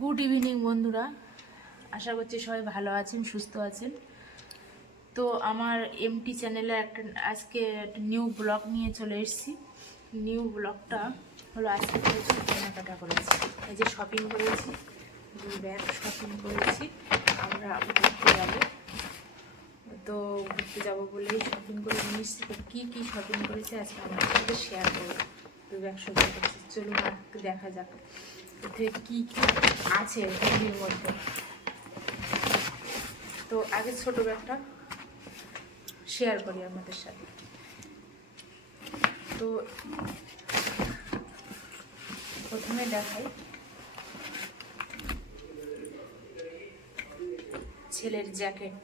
Good evening বন্ধুরা। আশা করছি সবাই ভালো আছেন, সুস্থ আছেন। তো আমার এমটি চ্যানেলে একটা, আজকে একটা নিউ ব্লগ নিয়ে চলে এসেছি। নিউ ব্লগটা হলো আজকে করেছি কেনাকাটা করেছি। এই যে শপিং করেছি ব্যাগ শপিং করেছি। আমরা ঘুরতে যাব। তো ঘুরতে যাব বলেই শপিং করে এসেছি তো কী কী শপিং করেছি আজকে আমার সাথে শেয়ার করব। তো ব্যাগ শপিং করেছি। চলুন আর দেখা যাক। এতে কী কী আছে ব্যাগের মধ্যে। তো আগে ছোট ব্যাগটা শেয়ার করি আমাদের সাথে। তো প্রথমে দেখাই। ছেলের জ্যাকেট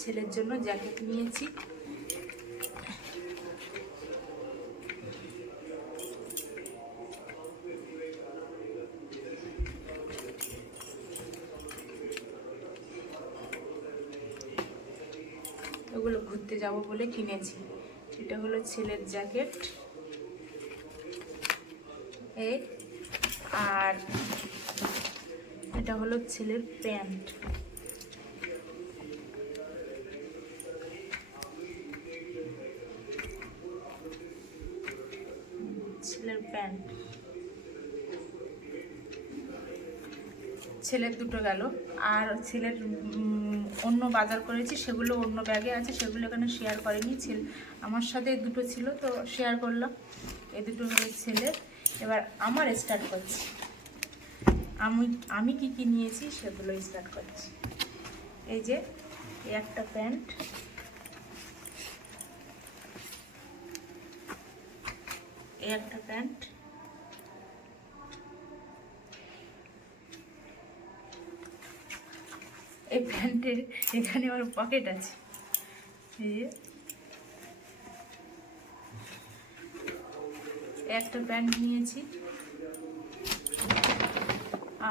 ছেলের জন্য জ্যাকেট নিয়েছি। ওগুলো ঘুরতে যাব বলে কিনেছি। এটা হলো ছেলের জ্যাকেট। এই, আর এটা হলো ছেলের প্যান্ট। ছেলের প্যান্ট। ছেলের দুটো গেল, আর ছেলের অন্য বাজার করেছি, সেগুলো অন্য ব্যাগে আছে, সেগুলো এখানে শেয়ার করেনি। ছেলে, আমার সাথে দুটো ছিল, তো শেয়ার করলাম। এই দুটো হলো ছেলের। এবার আমার স্টার্ট করছি। আমি আমি কি কি নিয়েছি সেগুলো স্টার্ট করছি। এই যে একটা প্যান্ট। একটা প্যান্ট। এই প্যান্টের এখানে আমার পকেট আছে। এই যে। একটা প্যান্ট নিয়েছি।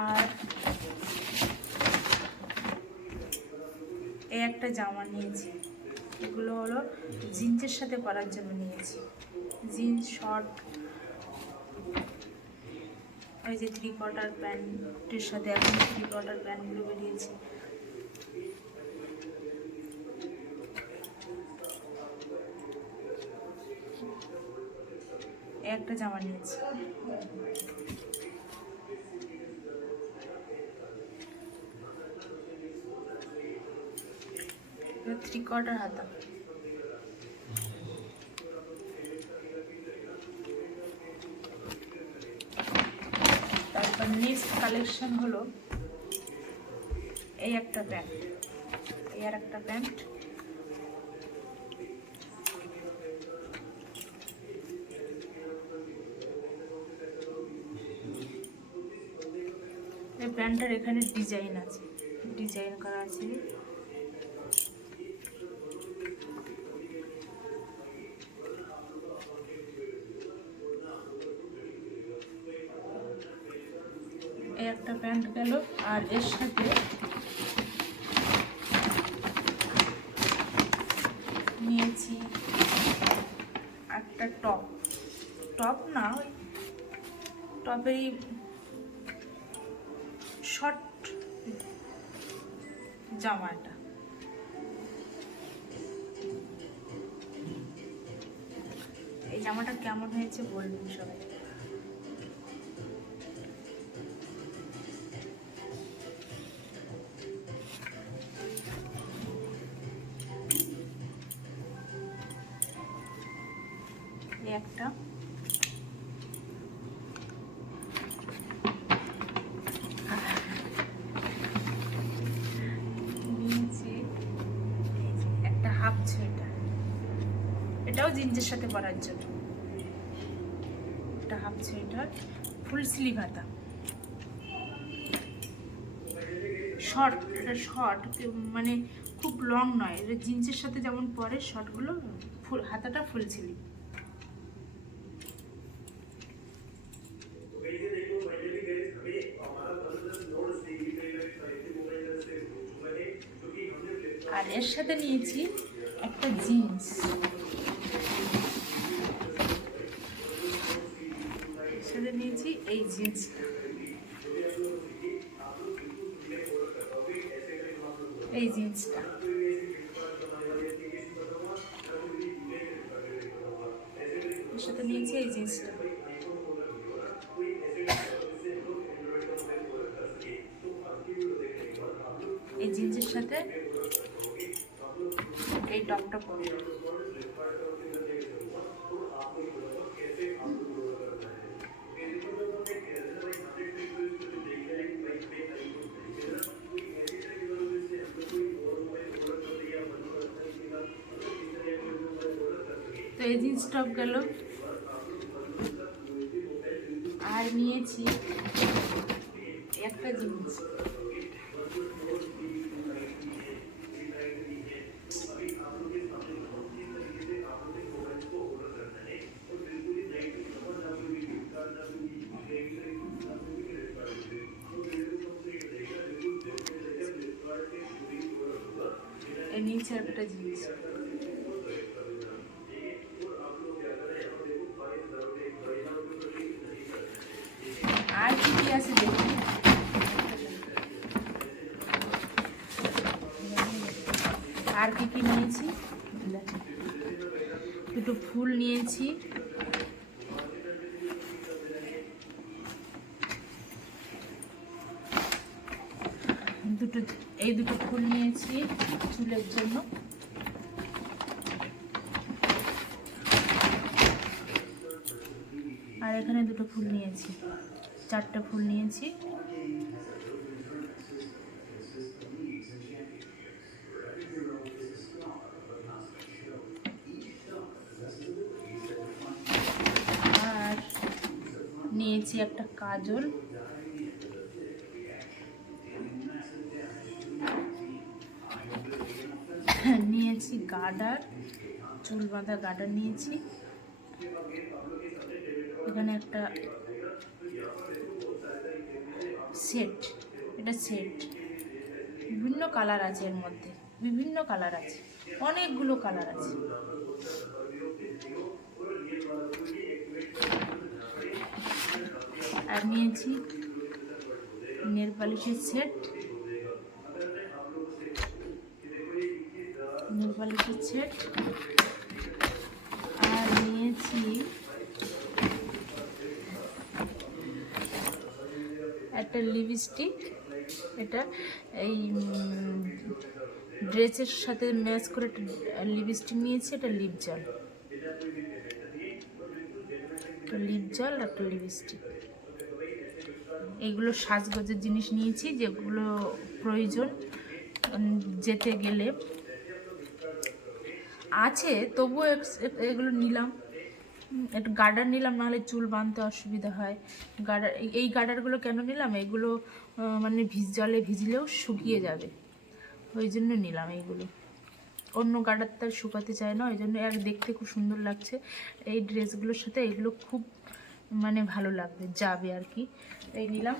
আর এই একটা জামা নিয়েছি। এগুলো হলো জিন্সের সাথে পরার জন্য নিয়েছি। Jeans, short. ওই যে থ্রি কোয়ার্টার প্যান্টের সাথে এখন থ্রি কোয়ার্টার প্যান্টগুলো বেরিয়েছে। একটা জামা নিয়েছি। থ্রি কোয়ার্টার হাতা। তারপর নেক্সট কালেকশন হলো এই একটা প্যান্ট। এই আর একটা প্যান্ট এই প্যান্টটার এখানে ডিজাইন আছে। ডিজাইন করা আছে। একটা প্যান্ট গেল আর এর সাথে নিয়েছি একটা টপ। টপ না, ওই টপেরই জামা এটা এই জামাটা কেমন হয়েছে বলবেন সবাই। একটা নিয়েছি এই যে হাফ সোয়েটার এটাও জিন্সের সাথে পরার জন্য। একটা হাফ সোয়েটার ফুল স্লিভ হাতা। শর্ট, এটা শর্ট মানে খুব লং নয়। এটা জিন্সের সাথে যেমন পরে, শর্টগুলো ফুল, হাতাটা ফুল স্লিভ। আর এর সাথে নিয়েছি একটা জিন্স সেটা নিয়েছি এই জিন্সটা এই জিন্সটা সাথে নিয়েছি এই জিন্সটা এই জিন্সের সাথে এই টপটা পরে তো এই জিন্স টপ গেল। আর নিয়েছি একটা জিন্স। নিচে একটা জিনিস। আর কি কি আছে দেখুন আর কি কি নিয়েছি? দুটো ফুল নিয়েছি দুটো এই দুটো ফুল নিয়েছি চুলের জন্য। আর এখানে দুটো ফুল নিয়েছি, চারটে ফুল নিয়েছি। আর নিয়েছি একটা কাজল। নিয়েছি গার্ডার, চুল বাঁধা গার্ডার নিয়েছি। এখানে একটা সেট এটা সেট বিভিন্ন কালার আছে এর মধ্যে, বিভিন্ন কালার আছে, অনেকগুলো কালার আছে। আর নিয়েছি নেল পালিশের সেট নেল পালিশের সেট আর নিয়েছি একটা লিপস্টিক। এটা এই ড্রেসের সাথে ম্যাচ করে একটা লিপস্টিক নিয়েছি এটা লিপ জল। একটা লিপ জল, একটা লিপস্টিক। এগুলো সাজগোজের জিনিস নিয়েছি, যেগুলো প্রয়োজন যেতে গেলে। আছে, তবুও এগুলো নিলাম। একটু গার্ডার নিলাম, নাহলে চুল বাঁধতে অসুবিধা হয়। গার্ডার, এই- গার্ডারগুলো কেন নিলাম? এগুলো মানে ভিজ, জলে ভিজলেও শুকিয়ে যাবে। ওই জন্য নিলাম এইগুলো। অন্য গার্ডার তো আর শুকাতে চায় না, ওই জন্য এক দেখতে খুব সুন্দর লাগছে। এই ড্রেসগুলোর সাথে এগুলো খুব মানে ভালো লাগবে, যাবে আর কি। এই নিলাম।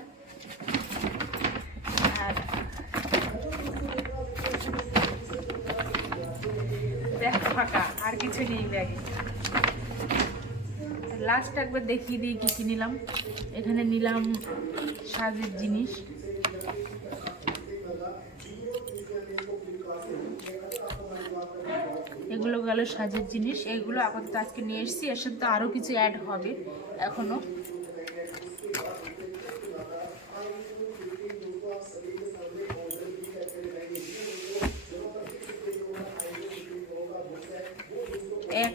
ব্যাগ ফাঁকা, আর কিছু নেই ব্যাগে। লাস্ট একবার দেখিয়ে দিই কী কী নিলাম। এখানে নিলাম সাজের জিনিস। এগুলো গেল সাজের জিনিস। এগুলো আপাতত আজকে নিয়ে এসেছি, এর সাথে আরও কিছু অ্যাড হবে এখনও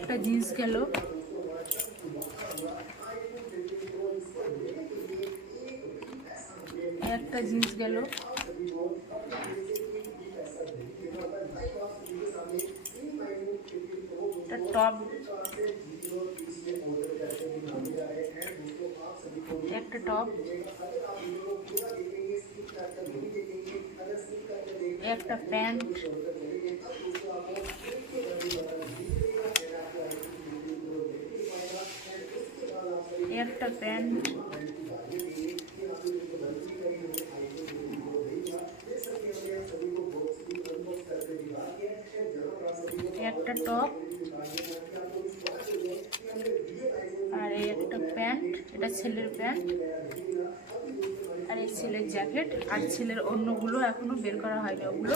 একটা জিন্স গেল। একটা জিন্স গেল। টপ। একটা টপ। একটা প্যান্ট। একটা প্যান্ট। একটা টপ। আর এই একটা প্যান্ট, এটা ছেলের প্যান্ট। আর এই ছেলের জ্যাকেট, আর ছেলের অন্যগুলো এখনও বের করা হয়নি ওগুলো।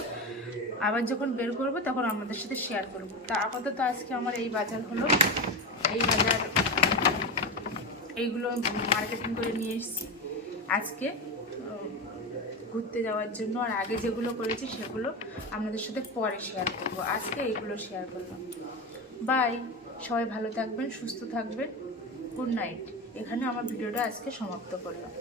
আবার যখন বের করব তখন আমাদের সাথে শেয়ার করব। তা আপাতত আজকে আমার এই বাজার হলো। এই বাজার এইগুলো মার্কেটিং করে নিয়ে এসেছি। আজকে ঘুরতে যাওয়ার জন্য আর আগে যেগুলো করেছি সেগুলো আপনাদের সাথে পরে শেয়ার করব। আজকে এইগুলো শেয়ার করলাম। বাই সবাই ভালো থাকবেন, সুস্থ থাকবেন। গুড নাইট এখানে আমার ভিডিওটা আজকে সমাপ্ত করলাম।